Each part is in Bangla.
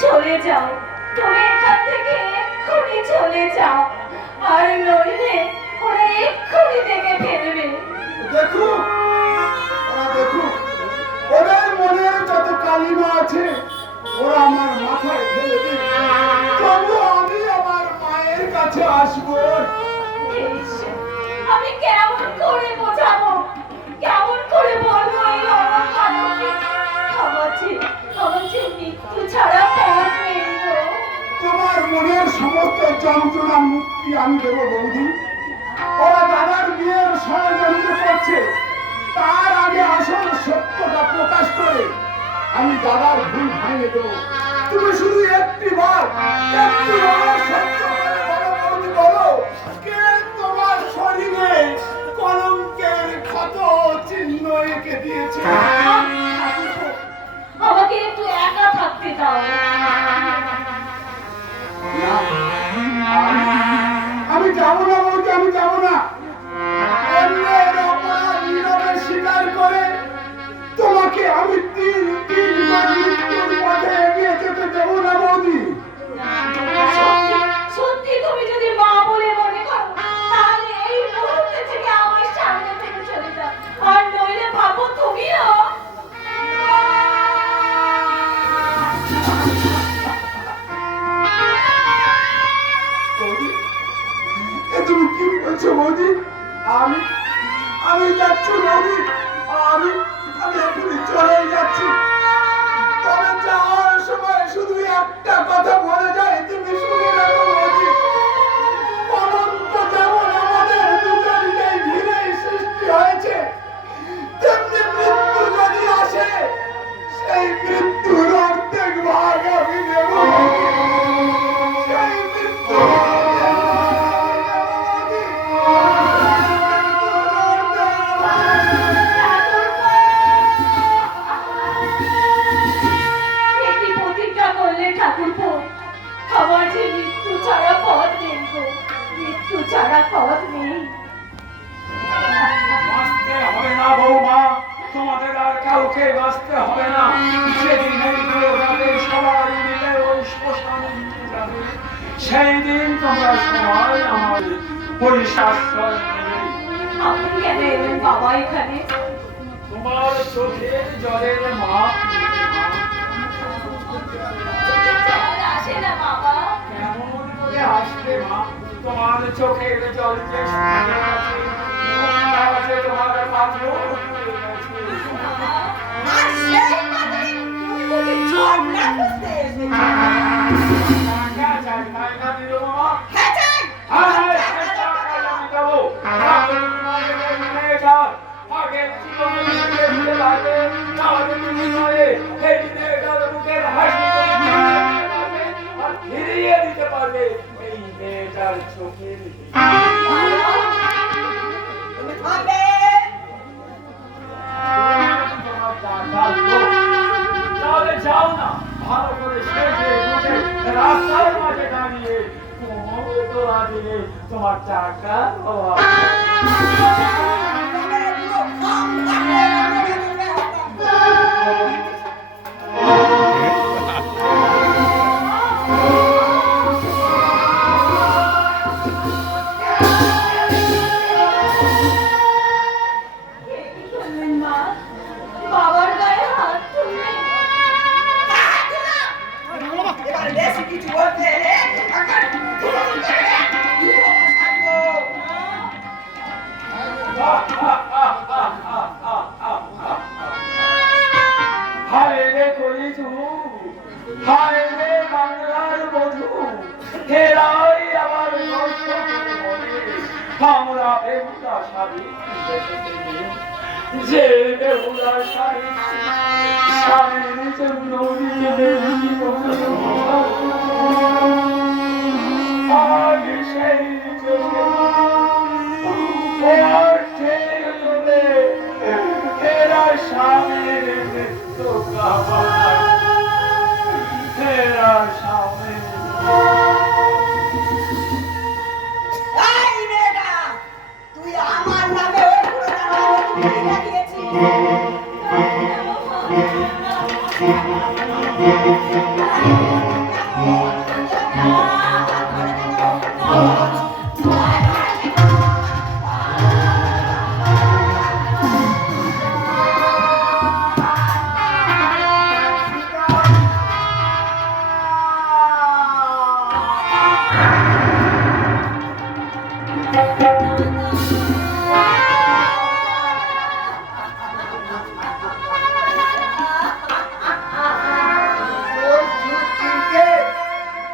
চলে যাও, তুমি এখান থেকে এক্ষুনি চলে যাও, আর নইলে ওরা এক্ষুনি দেখে ফেলবে। দেখো ওরা দেখুক, ওদের মনের যত কালিমা আছে ওরা আমার মাথায় ফেলে দিক, তবু আমি আমার মায়ের কাছে আসবো। আমি কেমন করে বোঝাবো, কেমন করে বলবো এই অনাথকে আমার যে মৃত্যু ছাড়া পথ নেই গো। তোমার মনের সমস্ত যন্ত্রণা মুক্তি আমি দেবো বৌদি। ওরা দাদার বিয়ের ষড়যন্ত্র করছে, তার আগে আসল সত্যটা প্রকাশ করে আমি দাদার ভুল ভাঙে দেবো। তুমি শুধু একটি বার সত্য করে বলো বৌদি, বলো কে তোমার শরীরে কলঙ্কের ক্ষত চিহ্ন এঁকে দিয়েছে? আমাকে একটু একা থাকতে দাও। আমি যাবো না বলতে, আমি যাবো না। অন্যের অপরাধ নীরবে স্বীকার করে তোমাকে আমি তিন মৃত্যুর পথে এগিয়ে যেতে দেবো না বৌদি। সত্যি তুমি যদি মা বলে মনে করো, তাহলে এই মুহূর্তে থেকে আমার সামনে থেকে চলে যাও, আর নইলে ভাবো তুমিও। তুমি কি বলছো বৌদি? আমি যাচ্ছি বৌদি, আমি এখনই চলে যাচ্ছি। তবে যাওয়ার সময় শুধু একটা কথা বলে যাই, তুমি শুনে রাখো বৌদি। অনন্ত যেমন আমাদের দুজনকে ঘিরে সৃষ্টি হয়েছে, তেমনি মৃত্যু যদি আসে সেই মৃত্যুর অর্ধেক ভাগ আমি নেব। সেই মৃত্যু আমার যে মৃত্যু ছাড়া পথ নেই গো, মৃত্যু ছাড়া পথ নেই। বাঁচতে হবে না বৌমা, তোমাদের আর কাউকে বাঁচতে হবে না। যেদিন এই দুর্গাকে সবাই মিলে ওই শ্মশানে নিয়ে যাবে, সেই দিন তোমরা সবাই আমার পরিশ্রয় নেবে। আপনি কেন এলেন বাবা এখানে? তোমার চোখের জলের মাপ আসে না বাবা। কেমন করে আসবে মা? তোমার চোখের জল যে শুকিয়ে গেছে, মুখটা আছে তোমার পাথর হয়ে গেছে। টাকা চাই, তাই না দিল বাবা? পারবে এই মেয়েটার চোখের তুমি থাকবে। তোমার টাকার লোভ। তাহলে যাও না, ভালো করে সেজে গুজে রাস্তার মাঝে দাঁড়িয়ে কোমর তোলা দিলে তোমার টাকা হওয়া। কি করলেন মা? বাবার গায়ে হাত তুললেন। এবার বেশি কিছু বলতে এলে টাকার হায় রে কলিজু, হায় রে বাংলার বধূ, হেরাই আবার নষ্ট করে বলে, আমরা বেহুদা শাড়ি যে বেহুদা শাড়ি স্বামীর জন্য নিজেদের জীবন আজ সেই চোখে तेरा शामिल तो तेरा शामिल এই মেয়েটা তুই আমার নামে ওই পুরো নামে দিয়েছিস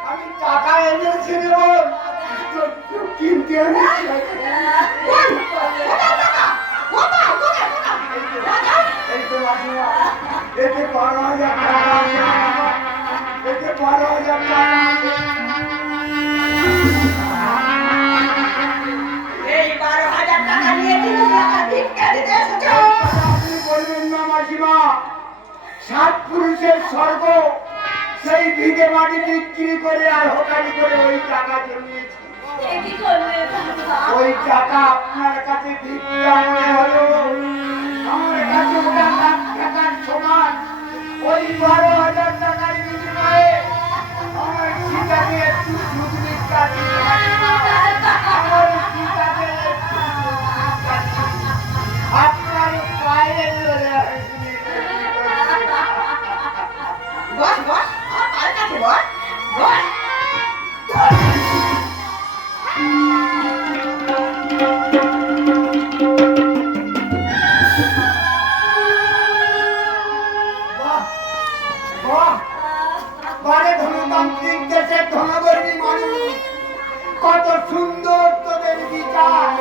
আমি টাকা এনেছি কিনতে এনেছি এই তো মাসিমা এতে 12,000 টাকা আছে। এতে 12,000 টাকা আছে। এই 12,000 টাকা নিয়ে তুমি টাকা ভিক্ষা দিতে এসেছো আপনি বলবেন না মাসিমা, 7 পুরুষের স্বর্গ সেই ভিটে মাটি বিক্রি করে আর হোকারি করে ওই টাকা জমিয়েছি। কি করলেন বাবা? ওই টাকা আপনার কাছে ভিক্ষা মনে হলো, আমার কাছে ওটা লাখ টাকার সমান। ওই 12,000 টাকার বিনিময়ে আমার সীতাকে একটু সুখ ভিক্ষা দিন মাসিমা। আমার সীতাকে একটু সুখ ভিক্ষা দিন। আপনার পায়ে ধরে আসছি। বস বস আমার কাছে বস বস বাহ, বাহ, বারে ধনতান্ত্রিক দেশের ধনগর্বী মানুষ, কত সুন্দর তোদের বিচার,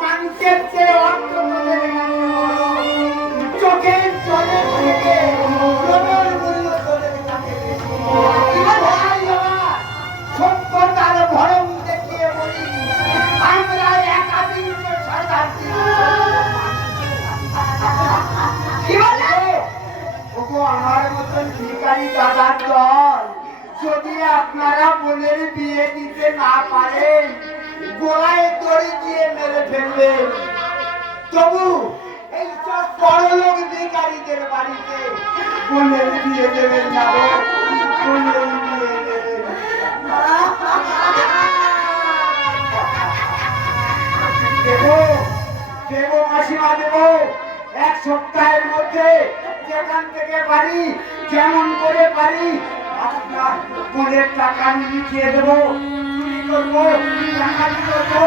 মানুষের চেয়ে অর্থ তোদের কাছে বড়। চোখের জলের থেকে জলের মূল্য তোদের কাছে বেশি। ভাই আমার, সভ্যতার ভরম দেখিয়ে বলি, আমরা একাবিংশ শতাব্দীর কি বললে ওগো আমার মতন ভিখারি দাদার দল, যদি আপনারা বোনের বিয়ে দিতে না পারেন গোলায় দড়ি দিয়ে মেরে ফেলবেন। তবু এইসব বড়লোক ভিখারিদের বাড়িতে বোনের বিয়ে দেবেন না গো, বোনের বিয়ে দেবেন না। দেবো দেবো মাসিমা দেবো, 1 সপ্তাহের মধ্যে যেখান থেকে পারি যেমন করে পারি আপনার বোনের টাকা আমি মিটিয়ে দেবো। চুরি করবো, ডাকাতি করবো,